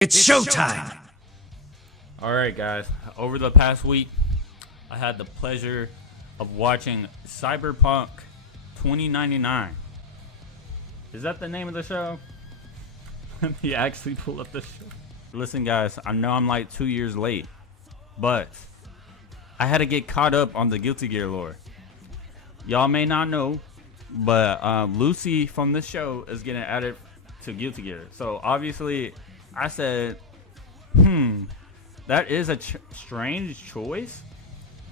It's showtime! Alright guys, over the past week, I had the pleasure of watching CyberPunk 2099. Is that the name of the show? Let me actually pull up the show. Listen guys, I know I'm like 2 years late, but I had to get caught up on the Guilty Gear lore. Y'all may not know, but Lucy from the show is getting added to Guilty Gear. So obviously, I said, that is a strange choice,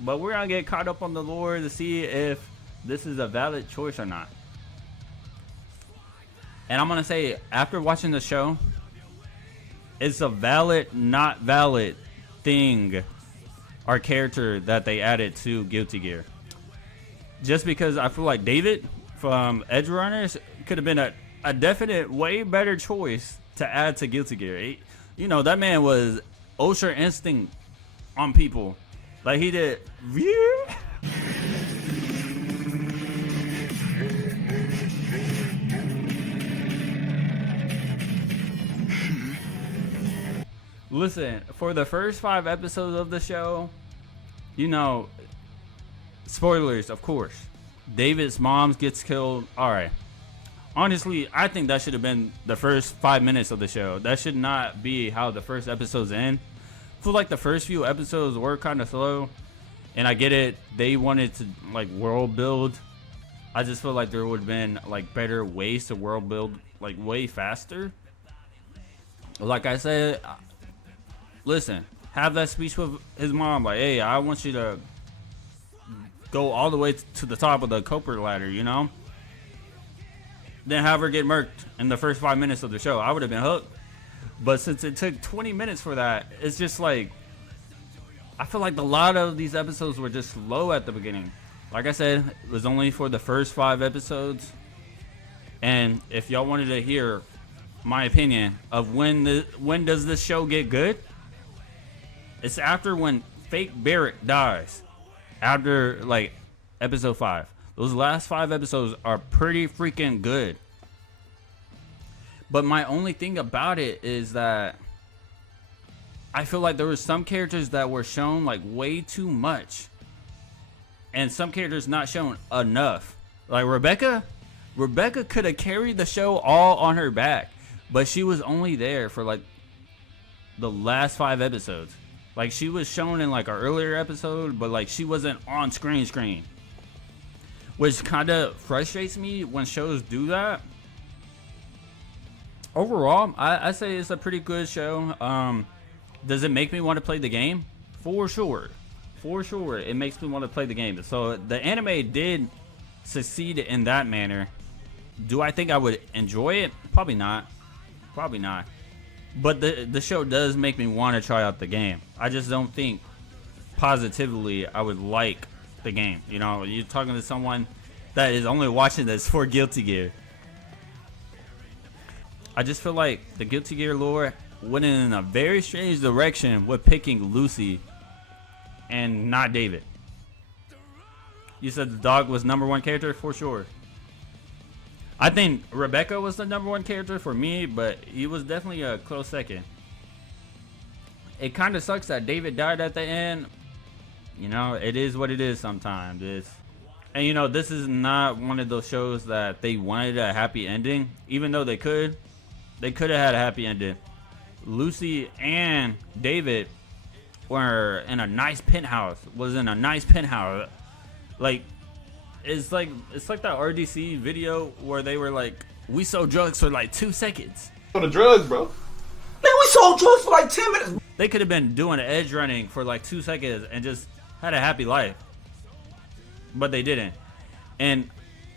but we're gonna get caught up on the lore to see if this is a valid choice or not. And I'm gonna say, after watching the show, it's a valid, not valid thing or character that they added to Guilty Gear. Just because I feel like David from Edgerunners could have been a definite way better choice to add to Guilty Gear. You know, that man was Ultra Instinct on people. Like he did. Listen, for the first 5 episodes of the show, you know, spoilers, of course. David's mom gets killed. Alright. Honestly, I think that should have been the first 5 minutes of the show. That should not be how the first episodes end. I feel like the first few episodes were kind of slow. And I get it. They wanted to, like, world build. I just feel like there would have been, like, better ways to world build, like, way faster. Like I said, listen, have that speech with his mom. Like, hey, I want you to go all the way to the top of the corporate ladder, you know? Then have her get murked in the first 5 minutes of the show. I would have been hooked. But since it took 20 minutes for that, it's just like, I feel like a lot of these episodes were just slow at the beginning. Like I said, it was only for the first 5 episodes. And if y'all wanted to hear my opinion of when does this show get good, it's after when fake Barrett dies. After like episode 5. Those last 5 episodes are pretty freaking good. But my only thing about it is that I feel like there were some characters that were shown like way too much. And some characters not shown enough. Like Rebecca could have carried the show all on her back. But she was only there for like the last 5 episodes. Like she was shown in like our earlier episode, but like she wasn't on screen. Which kind of frustrates me when shows do that. Overall, I say it's a pretty good show. Does it make me want to play the game? For sure. For sure, it makes me want to play the game. So the anime did succeed in that manner. Do I think I would enjoy it? Probably not. Probably not. But the show does make me want to try out the game. I just don't think positively I would like the game. You know, you're talking to someone that is only watching this for Guilty Gear. I just feel like the Guilty Gear lore went in a very strange direction with picking Lucy and not David. You said the dog was #1 character? For sure. I think Rebecca was the #1 character for me, but he was definitely a close second. It kind of sucks that David died at the end. You know, it is what it is sometimes. And you know, this is not one of those shows that they wanted a happy ending. Even though they could have had a happy ending. Lucy and David were in a nice penthouse. Like, it's like that RDC video where they were like, we sold drugs for like 2 seconds. On the drugs, bro. Man, we sold drugs for like 10 minutes. They could have been doing edge running for like 2 seconds and just had a happy life. But they didn't. And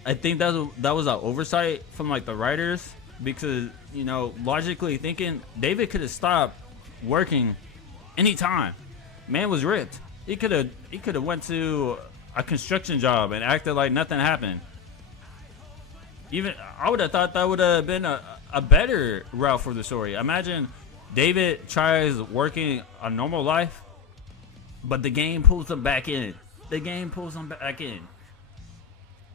I think that was an oversight from like the writers. Because, you know, logically thinking, David could have stopped working anytime. Man was ripped. He could have went to a construction job and acted like nothing happened. Even I would have thought that would have been a better route for the story. Imagine David tries working a normal life, but the game pulls him back in.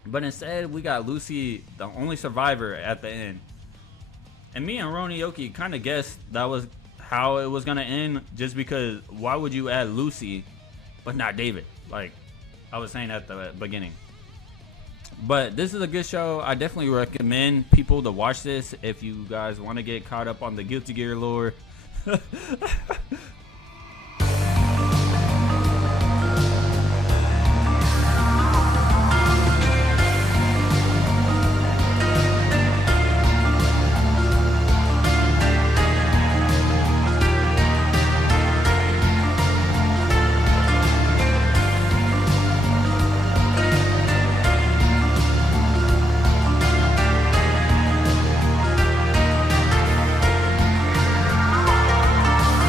But instead, we got Lucy, the only survivor at the end. And me and Ronioki kind of guessed that was how it was gonna end, just because why would you add Lucy but not David? Like I was saying at the beginning. But this is a good show. I definitely recommend people to watch this if you guys want to get caught up on the Guilty Gear lore.